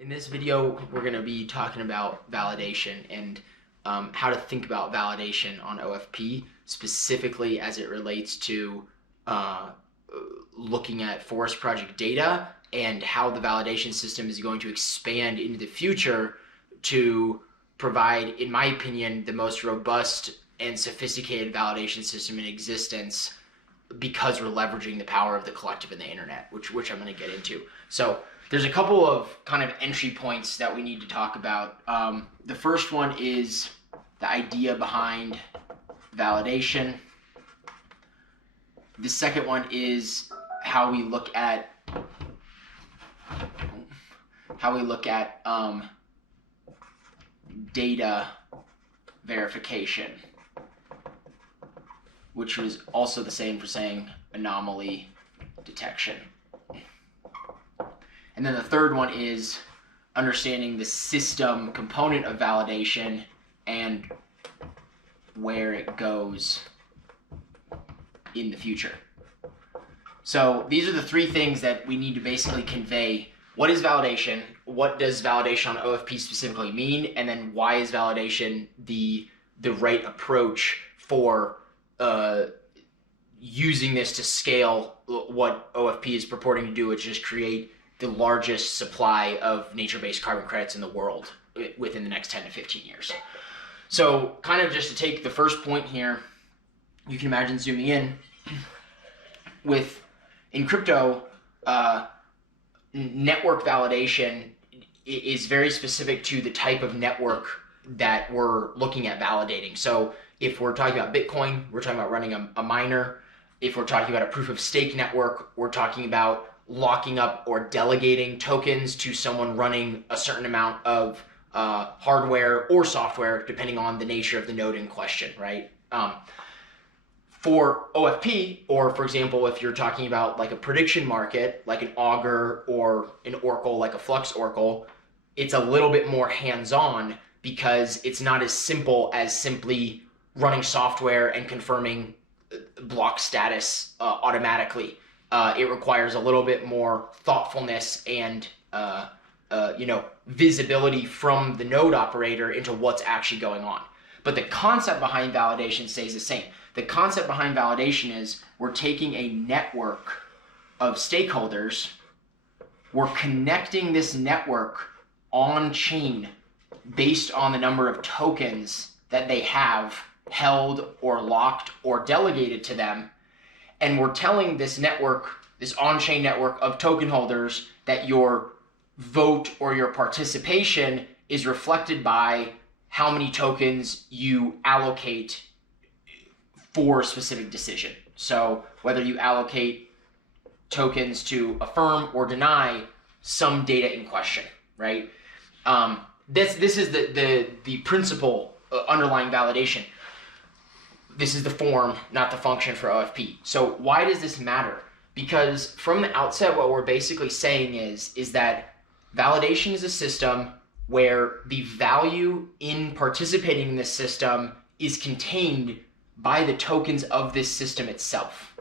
In this video, we're going to be talking about validation and how to think about validation on OFP, specifically as it relates to looking at forest project data and how the validation system is going to expand into the future to provide, in my opinion, the most robust and sophisticated validation system in existence, because we're leveraging the power of the collective and the internet, which I'm going to get into. So there's a couple of kind of entry points that we need to talk about. The first one is the idea behind validation. The second one is how we look at data verification, which was also the same for saying anomaly detection. And then the third one is understanding the system component of validation and where it goes in the future. So these are the three things that we need to basically convey. What is validation? What does validation on OFP specifically mean? And then why is validation the right approach for using this to scale what OFP is purporting to do, which is create the largest supply of nature-based carbon credits in the world within the next 10 to 15 years. So kind of just to take the first point here, you can imagine zooming in in crypto, network validation is very specific to the type of network that we're looking at validating. So if we're talking about Bitcoin, we're talking about running a miner. If we're talking about a proof of stake network, we're talking about locking up or delegating tokens to someone running a certain amount of hardware or software, depending on the nature of the node in question, right? For OFP, or for example, if you're talking about like a prediction market, like an Augur or an Oracle, like a Flux Oracle, it's a little bit more hands-on because it's not as simple as simply running software and confirming block status automatically. It requires a little bit more thoughtfulness and visibility from the node operator into what's actually going on. But the concept behind validation stays the same. The concept behind validation is we're taking a network of stakeholders, we're connecting this network on chain based on the number of tokens that they have held or locked or delegated to them. And we're telling this network, this on-chain network of token holders, that your vote or your participation is reflected by how many tokens you allocate for a specific decision. So whether you allocate tokens to affirm or deny some data in question, right? This is the principle underlying validation. This is the form, not the function for OFP. So why does this matter? Because from the outset, what we're basically saying is that validation is a system where the value in participating in this system is contained by the tokens of this system itself.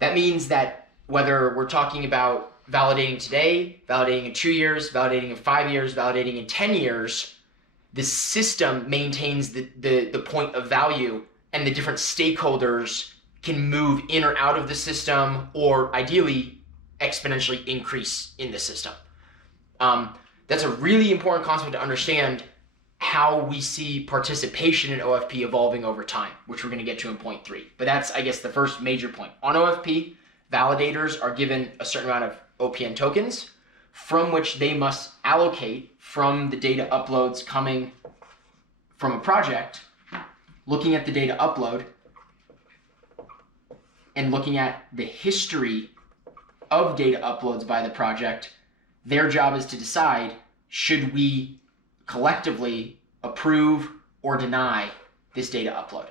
That means that whether we're talking about validating today, validating in 2 years, validating in 5 years, validating in 10 years, the system maintains the point of value, and the different stakeholders can move in or out of the system, or ideally exponentially increase in the system. That's a really important concept to understand how we see participation in OFP evolving over time, which we're going to get to in point 3. But that's, I guess, the first major point. On OFP, validators are given a certain amount of OPN tokens from which they must allocate from the data uploads coming from a project. Looking at the data upload and looking at the history of data uploads by the project, their job is to decide, should we collectively approve or deny this data upload?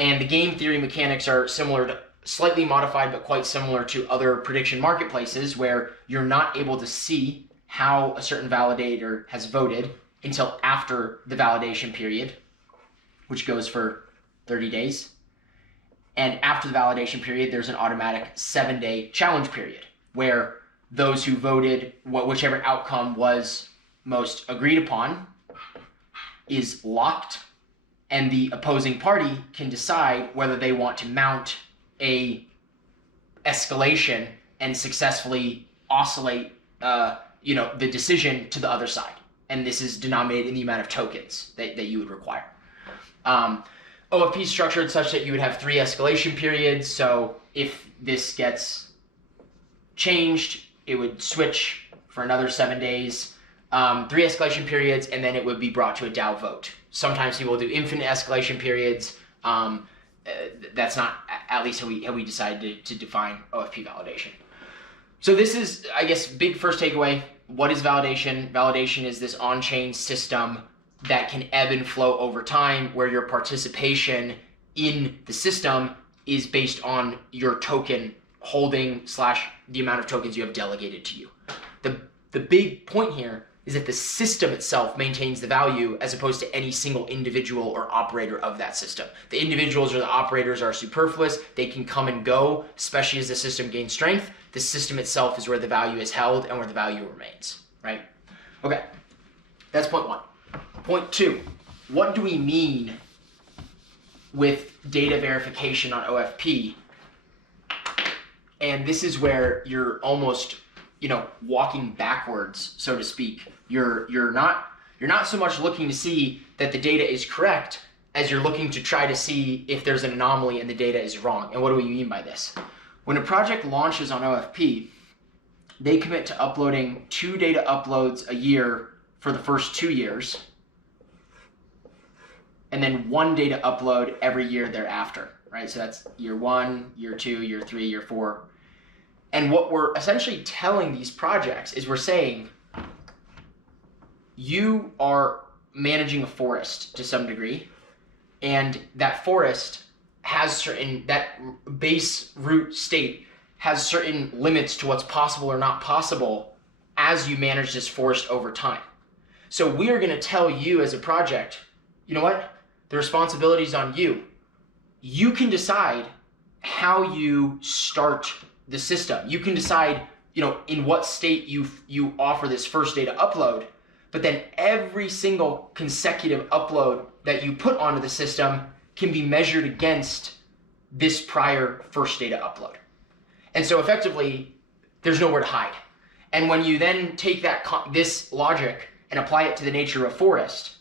And the game theory mechanics are similar to, slightly modified, but quite similar to other prediction marketplaces, where you're not able to see how a certain validator has voted until after the validation period, which goes for 30 days. And after the validation period, there's an automatic 7-day challenge period where those who voted, whichever outcome was most agreed upon, is locked, and the opposing party can decide whether they want to mount a escalation and successfully oscillate the decision to the other side. And this is denominated in the amount of tokens that you would require. OFP is structured such that you would have 3 escalation periods. So if this gets changed, it would switch for another 7 days. 3 escalation periods, and then it would be brought to a DAO vote. Sometimes people do infinite escalation periods. That's not at least how we decided to define OFP validation. So this is, I guess, big first takeaway. What is validation? Validation is this on-chain system that can ebb and flow over time, where your participation in the system is based on your token holding / the amount of tokens you have delegated to you. The big point here is that the system itself maintains the value as opposed to any single individual or operator of that system. The individuals or the operators are superfluous. They can come and go, especially as the system gains strength. The system itself is where the value is held and where the value remains, right? Okay, that's point 1. Point 2, what do we mean with data verification on OFP? And this is where you're almost walking backwards, so to speak. You're not so much looking to see that the data is correct as you're looking to try to see if there's an anomaly and the data is wrong. And what do we mean by this? When a project launches on OFP, they commit to uploading 2 data uploads a year for the first 2 years, and then 1 data upload every year thereafter, right? So that's year 1, year 2, year 3, year 4. And what we're essentially telling these projects is we're saying, you are managing a forest to some degree, and that forest has that base root state has certain limits to what's possible or not possible as you manage this forest over time. So we are going to tell you as a project, you know what? The responsibility is on you. You can decide how you start the system. You can decide, in what state you offer this first data upload, but then every single consecutive upload that you put onto the system can be measured against this prior first data upload. And so effectively, there's nowhere to hide. And when you then take this logic and apply it to the nature of forest,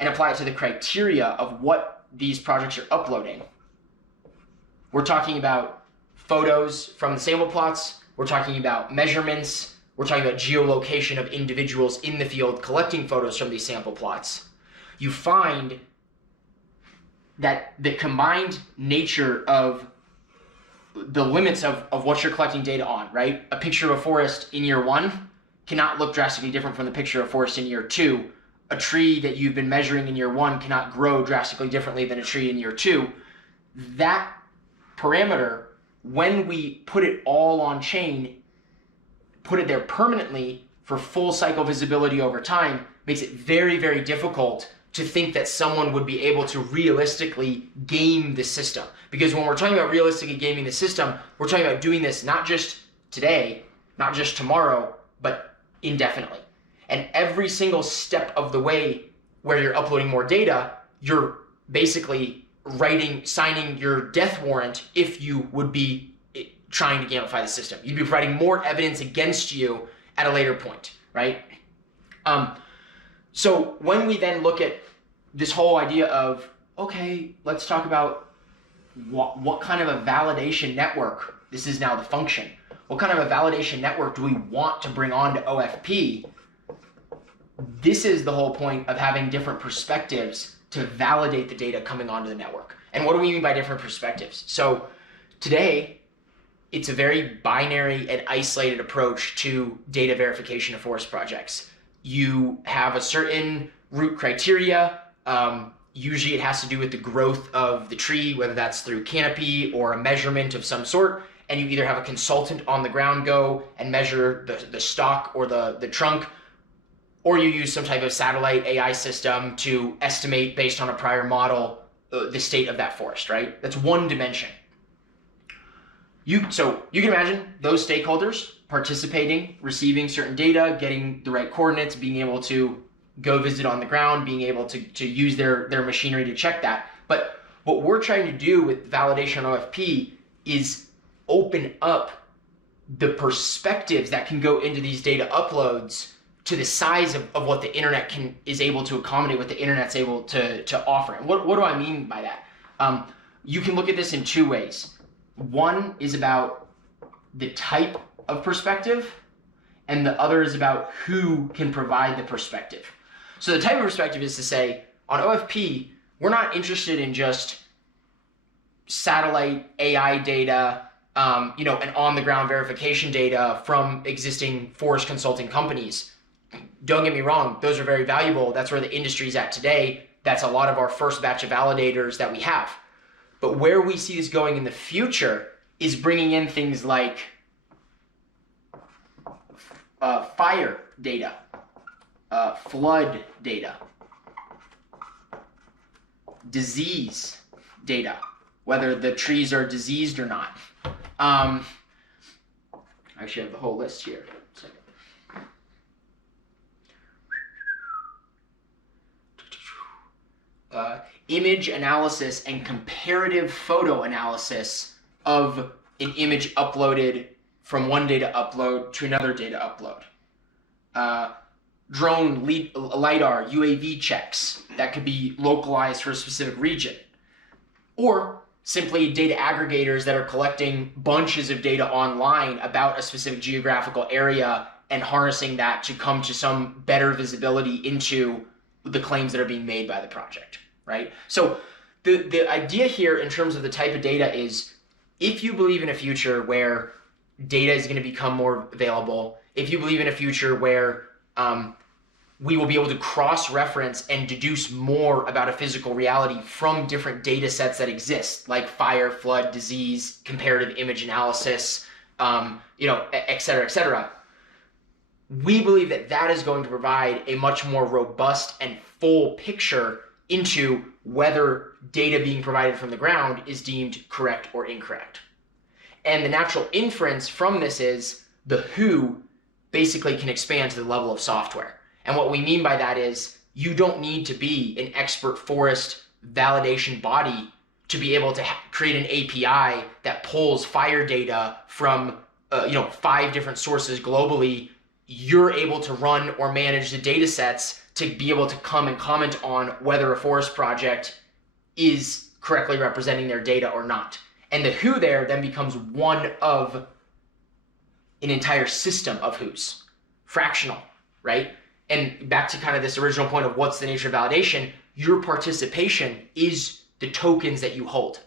and apply it to the criteria of what these projects are uploading, we're talking about photos from the sample plots, we're talking about measurements, we're talking about geolocation of individuals in the field collecting photos from these sample plots. You find that the combined nature of the limits of what you're collecting data on, right? A picture of a forest in year 1 cannot look drastically different from the picture of forest in year 2. A tree that you've been measuring in year 1 cannot grow drastically differently than a tree in year 2. That parameter, when we put it all on chain, put it there permanently for full cycle visibility over time, makes it very, very difficult to think that someone would be able to realistically game the system. Because when we're talking about realistically gaming the system, we're talking about doing this not just today, not just tomorrow, but indefinitely. And every single step of the way where you're uploading more data, you're basically signing your death warrant if you would be trying to gamify the system. You'd be providing more evidence against you at a later point, right? So when we then look at this whole idea of, okay, let's talk about what kind of a validation network, this is now the function, what kind of a validation network do we want to bring on to OFP? This is the whole point of having different perspectives to validate the data coming onto the network. And what do we mean by different perspectives? So today, it's a very binary and isolated approach to data verification of forest projects. You have a certain root criteria. Usually it has to do with the growth of the tree, whether that's through canopy or a measurement of some sort. And you either have a consultant on the ground go and measure the stalk or the trunk, or you use some type of satellite AI system to estimate based on a prior model the state of that forest, right? That's one dimension. So you can imagine those stakeholders participating, receiving certain data, getting the right coordinates, being able to go visit on the ground, being able to use their machinery to check that. But what we're trying to do with validation on OFP is open up the perspectives that can go into these data uploads to the size of what the internet is able to accommodate, what the internet's able to offer. And what do I mean by that? You can look at this in two ways. One is about the type of perspective, and the other is about who can provide the perspective. So the type of perspective is to say, on OFP, we're not interested in just satellite AI data, and on-the-ground verification data from existing forest consulting companies. Don't get me wrong, those are very valuable. That's where the industry's at today. That's a lot of our first batch of validators that we have. But where we see this going in the future is bringing in things like fire data, flood data, disease data, whether the trees are diseased or not. I actually have the whole list here. Image analysis and comparative photo analysis of an image uploaded from one data upload to another data upload. Drone, LiDAR, UAV checks that could be localized for a specific region. Or simply data aggregators that are collecting bunches of data online about a specific geographical area and harnessing that to come to some better visibility into the claims that are being made by the project, right? So the idea here in terms of the type of data is, if you believe in a future where data is going to become more available, if you believe in a future where we will be able to cross-reference and deduce more about a physical reality from different data sets that exist, like fire, flood, disease, comparative image analysis, et cetera, et cetera. We believe that that is going to provide a much more robust and full picture into whether data being provided from the ground is deemed correct or incorrect. And the natural inference from this is the who basically can expand to the level of software. And what we mean by that is you don't need to be an expert forest validation body to be able to create an API that pulls fire data from 5 different sources globally. You're able to run or manage the data sets to be able to come and comment on whether a forest project is correctly representing their data or not. And the who there then becomes one of an entire system of who's, fractional, right? And back to kind of this original point of what's the nature of validation, your participation is the tokens that you hold.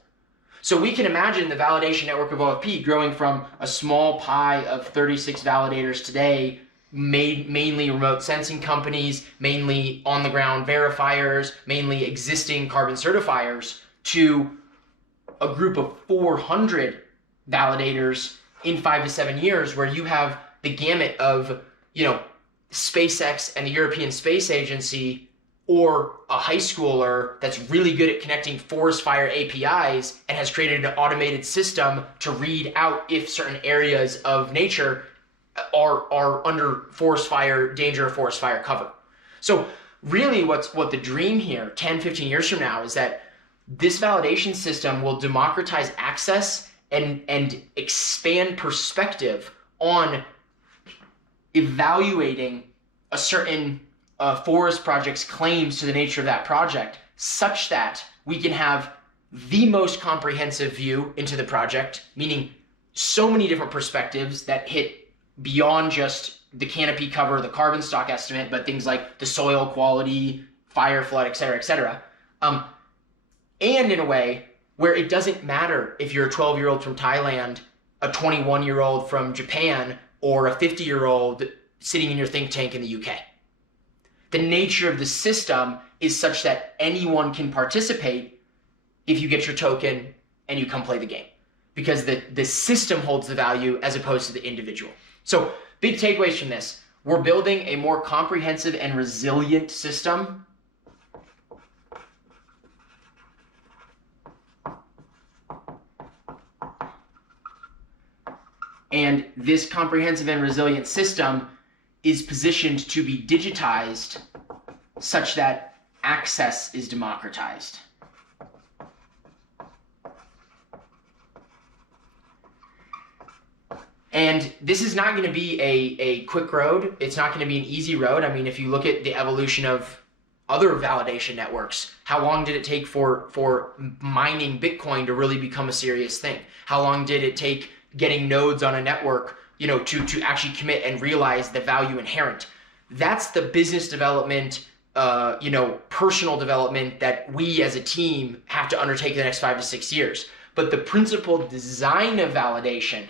So we can imagine the validation network of OFP growing from a small pie of 36 validators today, mainly remote sensing companies, mainly on-the-ground verifiers, mainly existing carbon certifiers, to a group of 400 validators in 5 to 7 years, where you have the gamut of, SpaceX and the European Space Agency, or a high schooler that's really good at connecting forest fire APIs and has created an automated system to read out if certain areas of nature are under forest fire danger or forest fire cover. So really what the dream here 10, 15 years from now is that this validation system will democratize access and expand perspective on evaluating a certain forest project's claims to the nature of that project, such that we can have the most comprehensive view into the project, meaning so many different perspectives that hit beyond just the canopy cover, the carbon stock estimate, but things like the soil quality, fire, flood, et cetera, and in a way where it doesn't matter if you're a 12-year-old from Thailand, a 21-year-old from Japan, or a 50-year-old sitting in your think tank in the UK. The nature of the system is such that anyone can participate if you get your token and you come play the game, because the system holds the value as opposed to the individual. So big takeaways from this: we're building a more comprehensive and resilient system. And this comprehensive and resilient system is positioned to be digitized such that access is democratized. And this is not going to be a quick road. It's not going to be an easy road. I mean, if you look at the evolution of other validation networks, how long did it take for mining Bitcoin to really become a serious thing? How long did it take getting nodes on a network, to actually commit and realize the value inherent? That's the business development, personal development that we as a team have to undertake the next 5 to 6 years. But the principal design of validation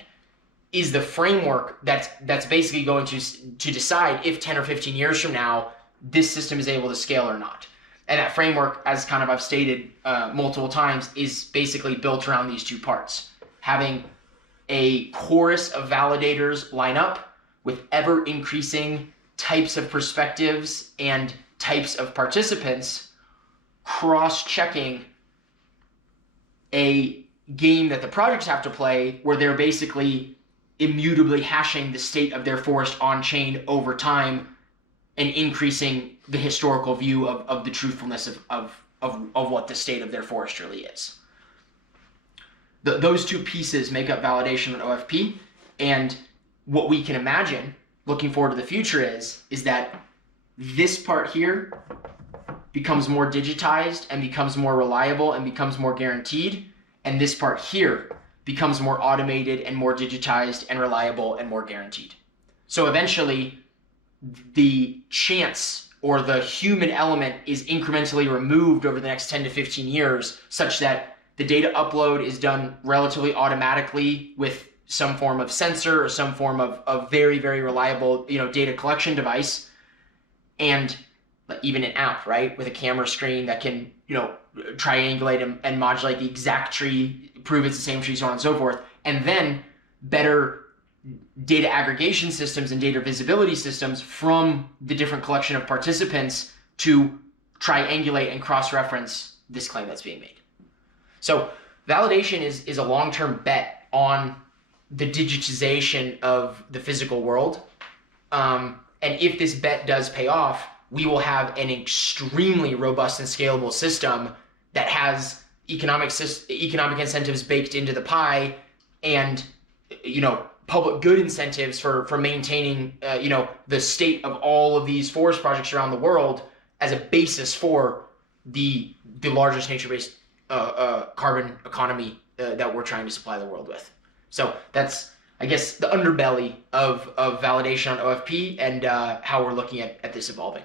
is the framework that's basically going to decide if 10 or 15 years from now, this system is able to scale or not. And that framework, as kind of I've stated multiple times, is basically built around these two parts. Having a chorus of validators line up with ever increasing types of perspectives and types of participants, cross-checking a game that the projects have to play where they're basically immutably hashing the state of their forest on chain over time and increasing the historical view of the truthfulness of what the state of their forest really is. Those two pieces make up validation on OFP, and what we can imagine looking forward to the future is that this part here becomes more digitized and becomes more reliable and becomes more guaranteed, and this part here becomes more automated and more digitized and reliable and more guaranteed. So eventually, the chance or the human element is incrementally removed over the next 10 to 15 years, such that the data upload is done relatively automatically with some form of sensor or some form of very, very reliable, data collection device, and even an app, right, with a camera screen that can, triangulate and modulate the exact tree, prove it's the same tree, so on and so forth, and then better data aggregation systems and data visibility systems from the different collection of participants to triangulate and cross-reference this claim that's being made. So validation is a long-term bet on the digitization of the physical world. And if this bet does pay off, we will have an extremely robust and scalable system that has economic incentives baked into the pie and, public good incentives for maintaining, the state of all of these forest projects around the world as a basis for the largest nature-based carbon economy that we're trying to supply the world with. So that's, I guess, the underbelly of validation on OFP and how we're looking at this evolving.